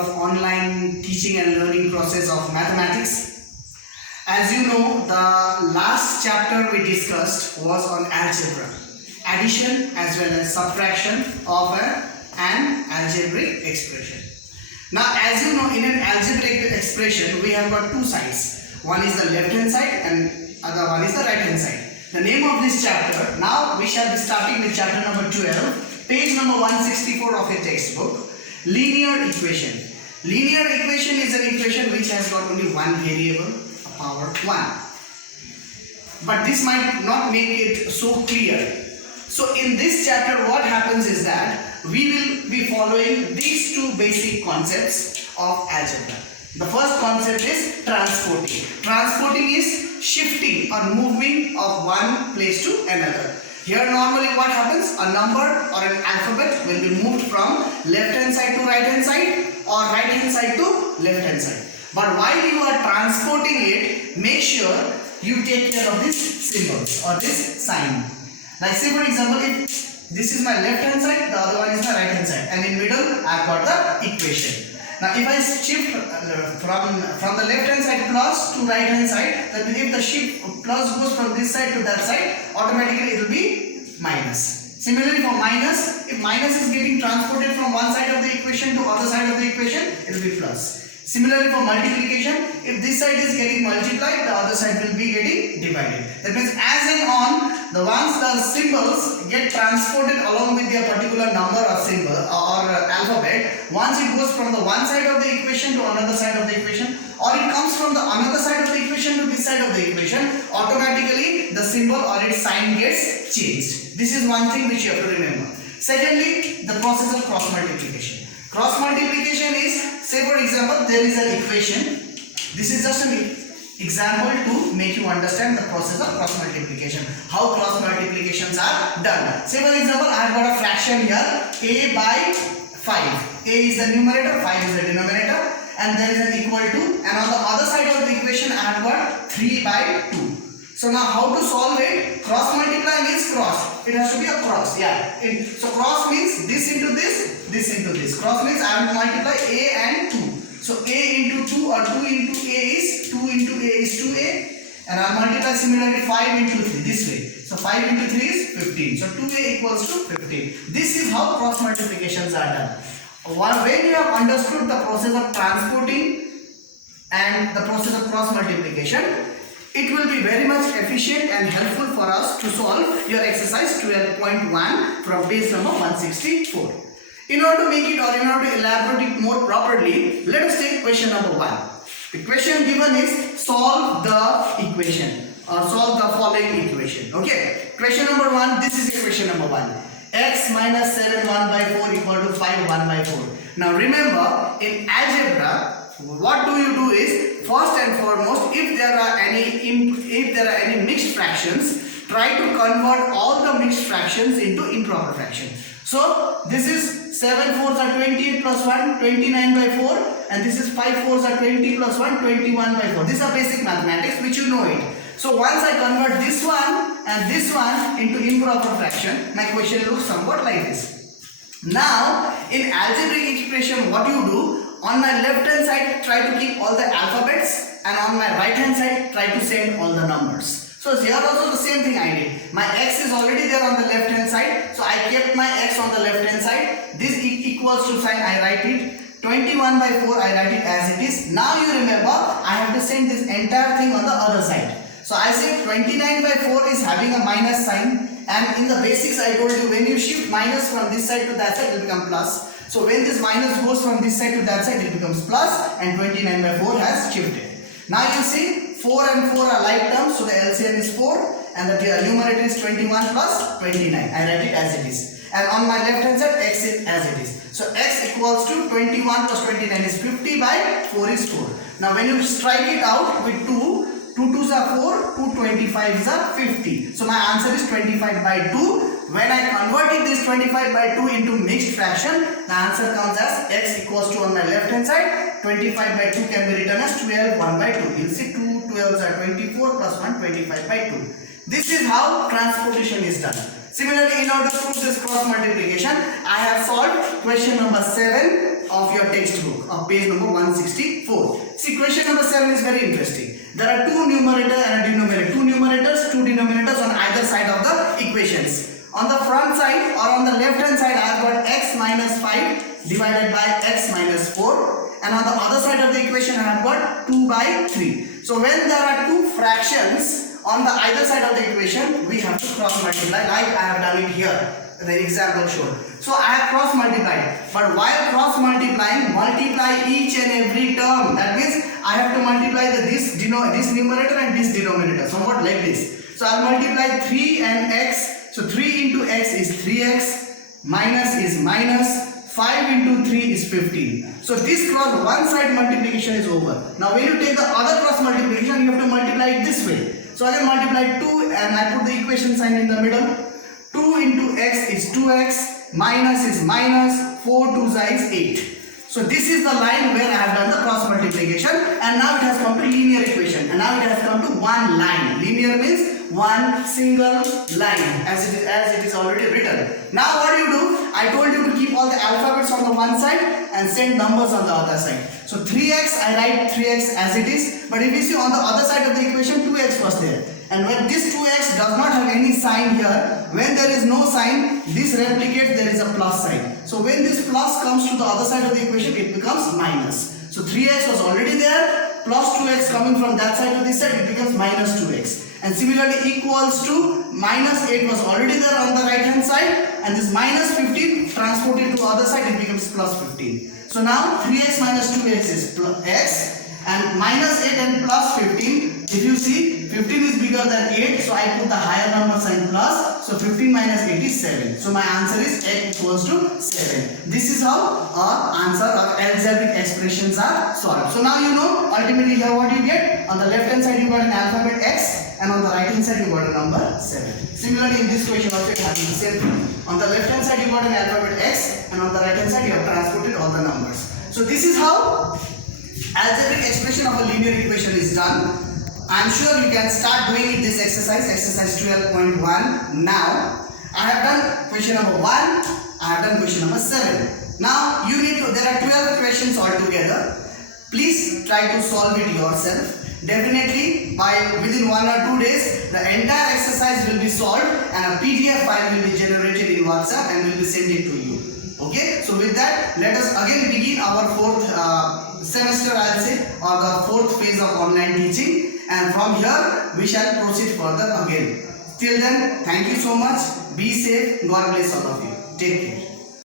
of online teaching and learning process of mathematics. As you know, the last chapter we discussed was on algebra, addition as well as subtraction of an algebraic expression. Now, as you know, in an algebraic expression we have got two sides. One is the left hand side and other one is the right hand side. The name of this chapter, now we shall be starting with chapter number 12, page number 164 of your textbook, linear equation. Linear equation is an equation which has got only one variable, a power 1. But this might not make it so clear. So in this chapter what happens is that we will be following these two basic concepts of algebra. The first concept is transporting. Transporting is shifting or moving of one place to another. Here normally what happens? A number or an alphabet will be moved from left hand side to right hand side or right hand side to left hand side. But while you are transporting it, make sure you take care of this symbols or this sign. Like say for example, if this is my left hand side, the other one is my right hand side, and in middle I have got the equation. Now if I shift from the left hand side plus to right hand side, that means if the shift plus goes from this side to that side, automatically it will be minus. Similarly for minus, if minus is getting transported from one side of the equation to other side of the equation, it will be plus. Similarly for multiplication, if this side is getting multiplied, the other side will be getting divided. That means as and on, once the symbols get transported along with their particular number or symbol or alphabet, once it goes from the one side of the equation to another side of the equation, or it comes from the another side of the equation to this side of the equation, automatically the symbol or its sign gets changed. This is one thing which you have to remember. Secondly, the process of cross multiplication. Cross multiplication is, say for example, there is an equation. This is just an example to make you understand the process of cross multiplication, how cross multiplications are done. Say for example, I have got a fraction here, a by 5. A is the numerator, 5 is the denominator, and there is an equal to, and on the other side of the equation I have got 3 by 2. So now how to solve it? Cross multiply means cross. It has to be a cross. Yeah. So cross means this into this, this into this. Cross means I have to multiply a and 2. So a into 2 or 2 into a is 2 into a is 2a, and I'll multiply similarly 5 into 3 this way. So 5 into 3 is 15. So 2a equals to 15. This is how cross multiplications are done. When you have understood the process of transporting and the process of cross multiplication, it will be very much efficient and helpful for us to solve your exercise 12.1 from page number 164. In order to make it or in order to elaborate it more properly, let us take question number 1. The question given is solve the equation or solve the following equation. Okay. Question number 1, this is equation number 1. X minus 7 1 by 4 equal to 5 1 by 4. Now remember, in algebra, what do you do is, first and foremost, if there are any mixed fractions, try to convert all the mixed fractions into improper fractions. So this is 7 4s are 28 plus 1, 29 by 4, and this is 5 4s are 20 plus 1, 21 by 4. These are basic mathematics which you know it. So once I convert this one and this one into improper fraction, my question looks somewhat like this. Now in algebraic expression, what you do, on my left hand side try to keep all the alphabets, and on my right hand side try to send all the numbers. So here also the same thing I did. My x is already there on the left hand side, so I kept my x on the left hand side. This equals to sign, I write it. 21 by 4 I write it as it is. Now you remember, I have to send this entire thing on the other side. So I said 29 by 4 is having a minus sign, and in the basics I told you, when you shift minus from this side to that side, it will become plus. So when this minus goes from this side to that side, it becomes plus, and 29 by 4 has shifted. Now you see 4 and 4 are like terms, so the LCM is 4 and the numerator is 21 plus 29. I write it as it is. And on my left hand side, x is as it is. So x equals to 21 plus 29 is 50 by 4 is 4. Now when you strike it out with 2 2s are 4, 2 25s are 50. So my answer is 25 by 2. When I converted this 25 by 2 into mixed fraction, the answer comes as x equals to, on my left hand side, 25 by 2 can be written as 12 1 by 2. You will see 2 12s are 24 plus 1 25 by 2. This is how transportation is done. Similarly, in order to prove this cross multiplication, I have solved question number 7 of your textbook of page number 164. See, question number 7 is very interesting. There are two numerators and a denominator. Two denominators on either side of the equations. On the front side or on the left hand side, I have got x minus 5 divided by x minus 4. And on the other side of the equation, I have got 2 by 3. So when there are two fractions on the either side of the equation, we have to cross multiply like I have done it here. The example shown. So I have cross multiplied, but while cross multiplying, multiply each and every term. That means I have to multiply this numerator and this denominator, somewhat like this. So I will multiply 3 and x. So 3 into x is 3x, minus is minus, 5 into 3 is 15. So this cross one side multiplication is over. Now when you take the other cross multiplication, you have to multiply it this way. So I can multiply 2 and I put the equation sign in the middle. 2 into x is 2x, minus is minus, 4 2s is 8. So this is the line where I have done the cross multiplication, and now it has come to linear equation, and now it has come to one line. Linear means one single line, as it is already written. Now what do you do? I told you to keep all the alphabets on the one side and send numbers on the other side. So 3x, I write 3x as it is, but if you see on the other side of the equation, 2x was there. And when this 2x does not have any sign here, when there is no sign, this replicates, there is a plus sign. So when this plus comes to the other side of the equation, it becomes minus. So 3x was already there, plus 2x coming from that side to this side, it becomes minus 2x. And similarly equals to minus 8 was already there on the right hand side, and this minus 15 transported to the other side, it becomes plus 15. So now 3x minus 2x is plus x, and minus 8 and plus 15, if you see, 15 is bigger than 8, so I put the higher number sign plus, so 15 minus 8 is 7. So my answer is x equals to 7. This is how our answer or algebraic expressions are solved. So now you know ultimately here what you get. On the left hand side you got an alphabet x, and on the right hand side you got a number 7. Similarly in this question also you have the same thing. On the left hand side you got an alphabet x, and on the right hand side you have transported all the numbers. So this is how algebraic expression of a linear equation is done. I am sure you can start doing this exercise 12.1 now. I have done question number 1, I have done question number 7. Now you need to, there are 12 questions altogether. Please try to solve it yourself. Definitely within 1 or 2 days, the entire exercise will be solved and a PDF file will be generated in WhatsApp and will be sent it to you. Okay, so with that, let us again begin our 4th semester, I'll say, or the 4th phase of online teaching, and from here we shall proceed further again. Till then, thank you so much. Be safe. God bless all of you. Take care.